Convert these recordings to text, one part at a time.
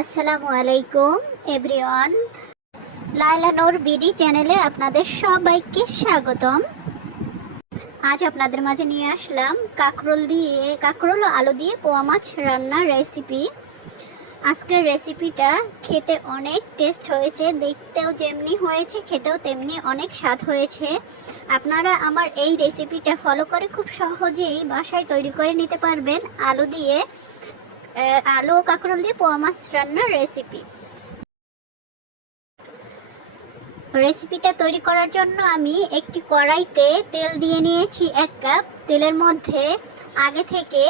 আসসালামু আলাইকুম এভরিওয়ান। লায়লা নূর বিডি চ্যানেলে আপনাদের সবাইকে স্বাগতম। আজ আপনাদের মাঝে নিয়ে আসলাম কাঁকরোল ও আলু দিয়ে পোয়া মাছ রান্নার রেসিপি। আজকের রেসিপিটা খেতে অনেক টেস্ট হয়েছে, দেখতেও যেমনি হয়েছে খেতেও তেমনি অনেক স্বাদ হয়েছে। আপনারা আমার এই রেসিপিটা ফলো করে খুব সহজেই বাসায় তৈরি করে নিতে পারবেন আলু ও কাঁকরোল দিয়ে পোয়া মাছ রান্নার রেসিপিটা তৈরি করার জন্য আমি একটি কড়াইতে তেল দিয়ে নিয়েছি 1 কাপ। তেলের মধ্যে আগে থেকে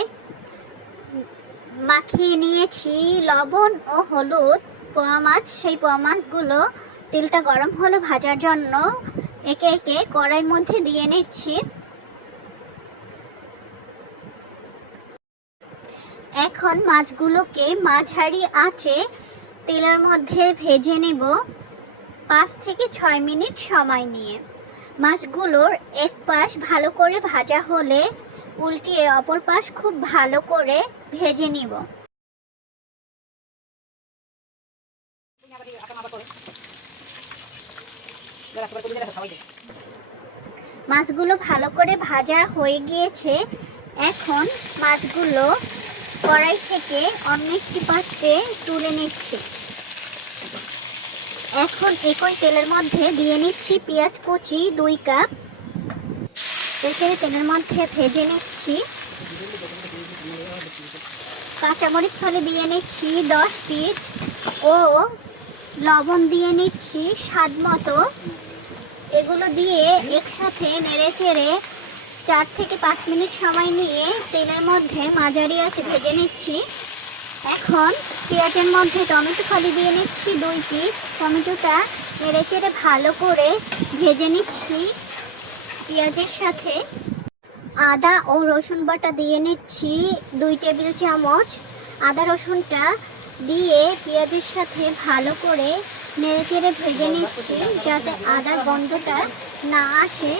মাখিয়ে নিয়েছি লবণ ও হলুদ পোয়া মাছ। সেই পোয়া মাছগুলো তেলটা গরম হলে ভাজার জন্য একে একে কড়াইয়ের মধ্যে দিয়ে নিচ্ছি। এখন মাছগুলোকে মাঝারি আঁচে তেলের মধ্যে ভেজে নেব 5 থেকে 6 মিনিট সময় নিয়ে। মাছগুলোর এক পাশ ভালো করে ভাজা হলে উল্টিয়ে অপর পাশ খুব ভালো করে ভেজে নিব। মাছগুলো ভালো করে ভাজা হয়ে গিয়েছে। এখন মাছগুলো কড়াই থেকে অন্য একটি পাত্রে তুলে নিচ্ছি। এখন একই তেলের মধ্যে দিয়ে নিচ্ছি পেঁয়াজ কুচি 2 কাপ। তেলের মধ্যে ভেজে নিচ্ছি। কাঁচামরিচ ফলে দিয়ে নিচ্ছি 10 পিস ও লবণ দিয়ে নিচ্ছি স্বাদ মতো। এগুলো দিয়ে একসাথে নেড়েচেড়ে 4 থেকে 5 মিনিট সময় নিয়ে তেলের মধ্যে মাঝারি আঁচে ভেজে নিচ্ছি। এখন পেঁয়াজের মধ্যে টমেটো ফালি দিয়ে নিচ্ছি 2 পিস। টমেটোটা নেড়েচেড়ে ভালো করে ভেজে নিচ্ছি। পেঁয়াজের সাথে আদা ও রসুন বাটা দিয়ে নিচ্ছি 2 টেবিল চামচ। আদা রসুনটা দিয়ে পেঁয়াজের সাথে ভালো করে নেড়েচেড়ে ভেজে নিচ্ছি, যাতে আদার গন্ধটা না আসে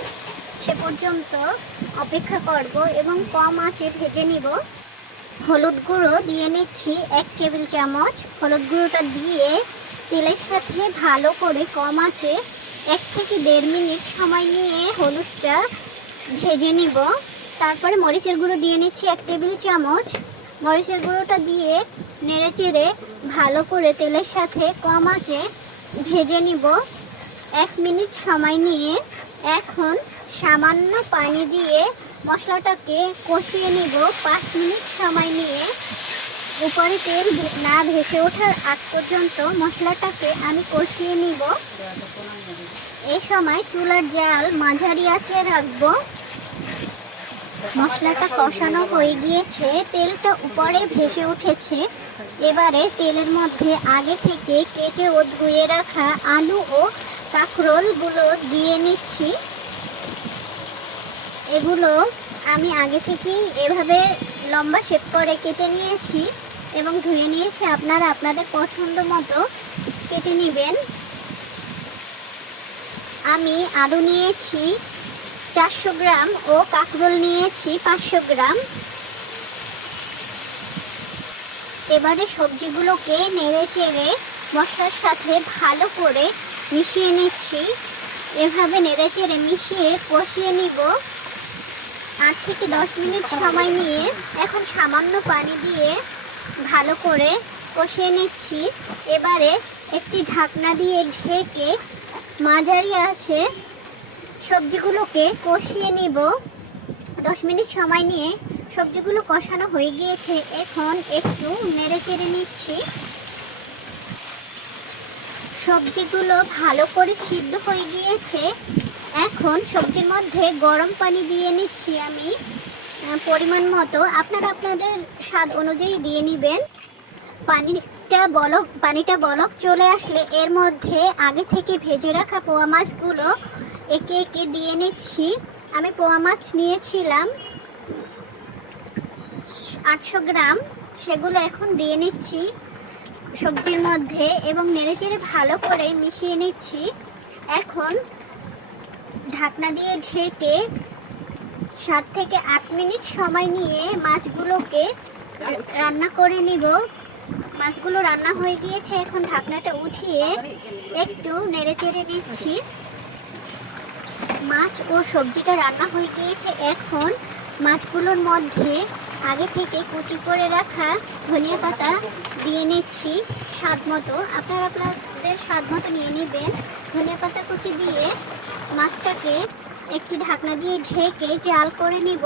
সে পর্যন্ত অপেক্ষা করব এবং কম আঁচে ভেজে নিব। হলুদ গুঁড়ো দিয়ে নিচ্ছি 1 টেবিল চামচ। হলুদ গুঁড়োটা দিয়ে তেলের সাথে ভালো করে কম আঁচে 1 থেকে 1.5 মিনিট সময় নিয়ে হলুদটা ভেজে নিব। তারপরে মরিচের গুঁড়ো দিয়ে নিচ্ছি 1 টেবিল চামচ। মরিচের গুঁড়োটা দিয়ে নেড়েচেড়ে ভালো করে তেলের সাথে কম আঁচে ভেজে নিব 1 মিনিট সময় নিয়ে। এখন সামান্য পানি দিয়ে মশলাটাকে কষিয়ে নিব 5 মিনিট সময় নিয়ে। উপরে তেল না ভেসে ওঠার আগ পর্যন্ত মশলাটাকে আমি কষিয়ে নিব। এই সময় চুলার জাল মাঝারি আঁচে রাখবো। মশলাটা কষানো হয়ে গিয়েছে, তেলটা উপরে ভেসে উঠেছে। এবারে তেলের মধ্যে আগে থেকে কেটে ও ধুয়ে রাখা আলু ও কাঁকরোলগুলো দিয়ে নিচ্ছি। এগুলো আমি আগে থেকেই এভাবে লম্বা শেপ করে কেটে নিয়েছি এবং ধুয়ে নিয়েছি। আপনারা আপনাদের পছন্দ মতো কেটে নেবেন। আমি আলু নিয়েছি 400 গ্রাম ও কাঁকরোল নিয়েছি 500 গ্রাম। এবারে সবজিগুলোকে নেড়েচেড়ে মশলার সাথে ভালো করে মিশিয়ে নিচ্ছি। এভাবে নেড়েচেড়ে মিশিয়ে কষিয়ে নিব 8 থেকে 10 মিনিট সময় নিয়ে। এখন সামান্য পানি দিয়ে ভালো করে কষিয়ে নিচ্ছি। এবারে একটি ঢাকনা দিয়ে ঢেকে মাঝারি আছে সবজিগুলোকে কষিয়ে নিব 10 মিনিট সময় নিয়ে। সবজিগুলো কষানো হয়ে গিয়েছে, এখন একটু নেড়েচেড়ে নিচ্ছি। সবজিগুলো ভালো করে সিদ্ধ হয়ে গিয়েছে। এখন সবজির মধ্যে গরম পানি দিয়ে নিচ্ছি আমি পরিমাণ মতো। আপনারা আপনাদের স্বাদ অনুযায়ী দিয়ে নেবেন। পানিটা বলক চলে আসলে এর মধ্যে আগে থেকে ভেজে রাখা পোয়া মাছগুলো একে একে দিয়ে নিচ্ছি। আমি পোয়া মাছ নিয়েছিলাম 800 গ্রাম, সেগুলো এখন দিয়ে নিচ্ছি সবজির মধ্যে এবং নেড়েচেড়ে ভালো করে মিশিয়ে নিচ্ছি। এখন ঢাকনা দিয়ে ঢেকে 7 থেকে 8 মিনিট সময় নিয়ে মাছগুলোকে রান্না করে নিব। মাছগুলো রান্না হয়ে গিয়েছে, এখন ঢাকনাটা উঠিয়ে একটু নেড়েচেড়ে নিচ্ছি। মাছ ও সবজিটা রান্না হয়ে গিয়েছে, এখন মাছগুলোর মধ্যে আগে থেকে কুচি করে রাখা ধনিয়া পাতা দিয়ে নিচ্ছি স্বাদ মতো। আপনারা আপনাদের স্বাদ মতো নিয়ে নেবেন। ধনিয়া পাতা কুচি দিয়ে মাছটাকে একটি ঢাকনা দিয়ে ঢেকে জাল করে নিব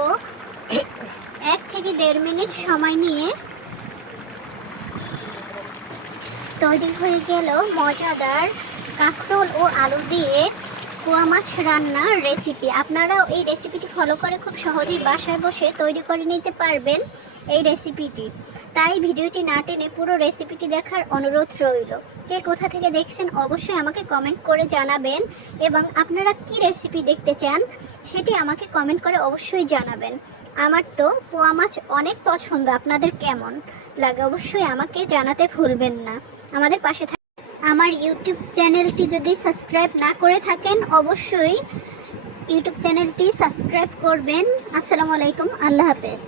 1 থেকে 1.5 মিনিট সময় নিয়ে। তৈরি হয়ে গেল মজাদার কাঁকরোল ও আলু দিয়ে পোয়া মাছ রান্নার রেসিপি। আপনারাও এই রেসিপিটি ফলো করে খুব সহজেই বাসায় বসে তৈরি করে নিতে পারবেন এই রেসিপিটি। তাই ভিডিওটি না টেনে পুরো রেসিপিটি দেখার অনুরোধ রইল। কে কোথা থেকে দেখছেন অবশ্যই আমাকে কমেন্ট করে জানাবেন, এবং আপনারা কি রেসিপি দেখতে চান সেটি আমাকে কমেন্ট করে অবশ্যই জানাবেন। আমার তো পোয়া মাছ অনেক পছন্দ, আপনাদের কেমন লাগে অবশ্যই আমাকে জানাতে ভুলবেন না। আমাদের পাশে আমার ইউটিউব চ্যানেলটি যদি সাবস্ক্রাইব না করে থাকেন অবশ্যই ইউটিউব চ্যানেলটি সাবস্ক্রাইব করবেন। আসসালামু আলাইকুম, আল্লাহ হাফেজ।